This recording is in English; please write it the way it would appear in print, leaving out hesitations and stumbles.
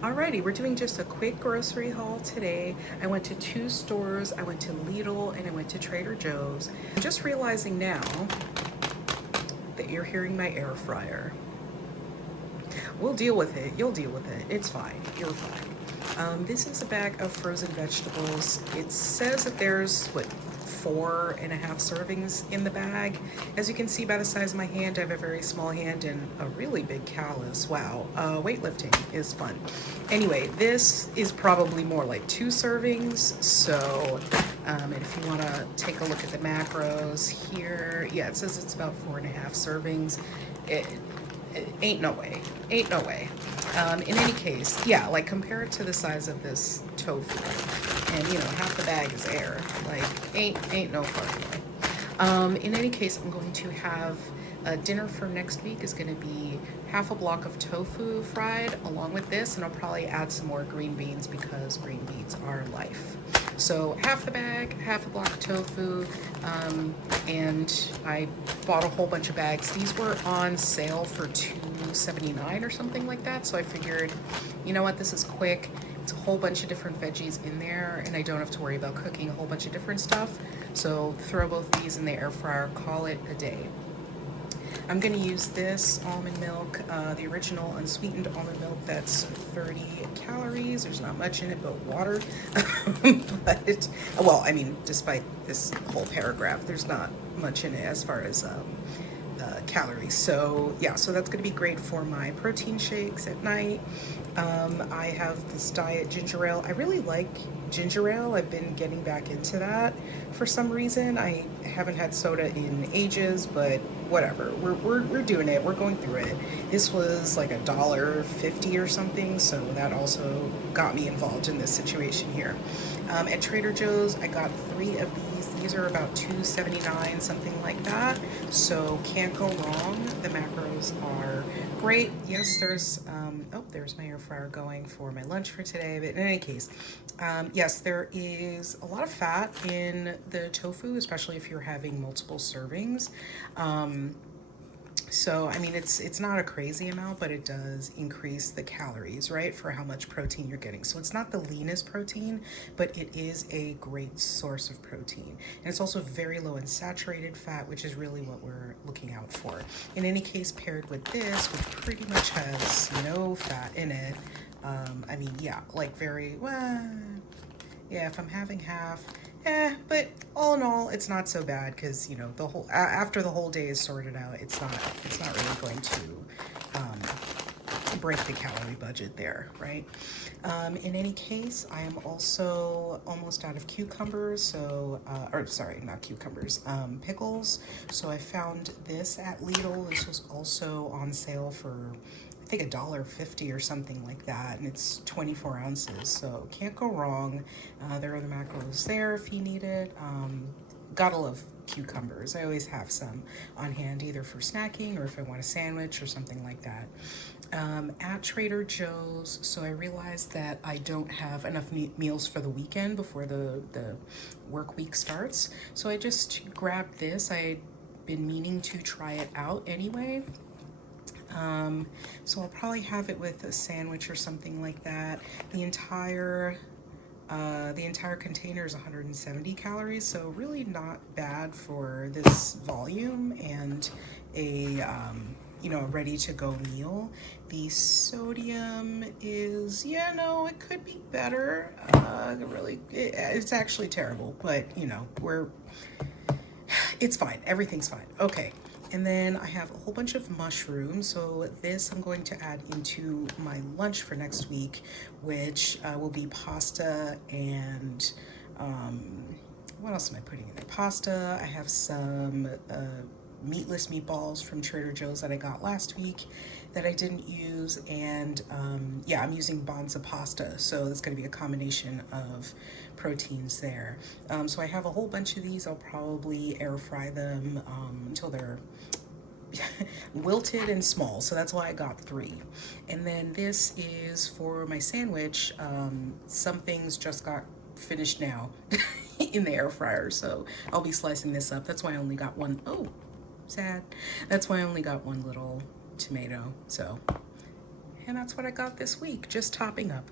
Alrighty, we're doing just a quick grocery haul today. I went to two stores. I went to Lidl and I went to Trader Joe's. I'm just realizing now that you're hearing my air fryer. We'll deal with it. You'll deal with it. It's fine. You're fine. This is a bag of frozen vegetables. It says that there's, what, 4.5 servings in the bag. As you can see by the size of my hand, I have a very small hand and a really big callus. Wow, weightlifting is fun. Anyway, this is probably more like 2 servings. So, and if you want to take a look at the macros here, yeah, it says it's about 4.5 servings. Ain't no way. Ain't no way. In any case, yeah, like compare it to the size of this tofu, and you know half the bag is air. Like ain't no fucking way. In any case, I'm going to have dinner for next week is going to be half a block of tofu fried along with this, and I'll probably add some more green beans because green beans are life. So half the bag, half a block of tofu, and I bought a whole bunch of bags. These were on sale for $2.79 or something like that. So I figured, you know what, this is quick. It's a whole bunch of different veggies in there, and I don't have to worry about cooking a whole bunch of different stuff. So throw both these in the air fryer, call it a day. I'm going to use this almond milk, the original unsweetened almond milk. That's 30 calories. There's not much in it but water. But, well, I mean, despite this whole paragraph, there's not much in it as far as calories. So yeah, so that's going to be great for my protein shakes at night. I have this diet ginger ale. I really like ginger ale. I've been getting back into that for some reason. I haven't had soda in ages, but whatever. We're doing it. We're going through it. This was like $1.50 or something, so that also got me involved in this situation here. At Trader Joe's, I got 3 of these. These are about $2.79, something like that. So can't go wrong. The macros are great. Yes, there's there's my air fryer going for my lunch for today. But in any case, yes, there is a lot of fat in the tofu, especially if you're having multiple servings. So, I mean, it's not a crazy amount, but it does increase the calories, right, for how much protein you're getting. So it's not the leanest protein, but it is a great source of protein. And it's also very low in saturated fat, which is really what we're looking out for. In any case, paired with this, which pretty much has no fat in it, I mean, yeah, like very, well, yeah, if I'm having half, but all in all, it's not so bad because you know the whole after the whole day is sorted out, it's not really going to break the calorie budget there, right? In any case, I am also almost out of cucumbers, so or sorry, not cucumbers, pickles. So I found this at Lidl. This was also on sale for I think $1.50 or something like that, and it's 24 ounces, so can't go wrong. There are the macros there if you need it. Gotta love cucumbers. I always have some on hand, either for snacking or if I want a sandwich or something like that. At Trader Joe's, so I realized that I don't have enough meals for the weekend before the work week starts, so I just grabbed this. I had been meaning to try it out anyway. So I'll probably have it with a sandwich or something like that. The entire container is 170 calories, so really not bad for this volume and a you know, ready to go meal. The sodium is, yeah, no, it could be better. It's actually terrible, but you know, it's fine. Everything's fine. Okay. And then I have a whole bunch of mushrooms. So this I'm going to add into my lunch for next week, which will be pasta and what else am I putting in there? Pasta. I have some meatless meatballs from Trader Joe's that I got last week that I didn't use, and yeah, I'm using banza pasta, so it's going to be a combination of proteins there. So I have a whole bunch of these. I'll probably air fry them until they're wilted and small, so that's why I got 3. And then this is for my sandwich. Some things just got finished now in the air fryer, so I'll be slicing this up. That's why I only got one. Oh, sad. That's why I only got one little tomato. So And that's what I got this week, just topping up.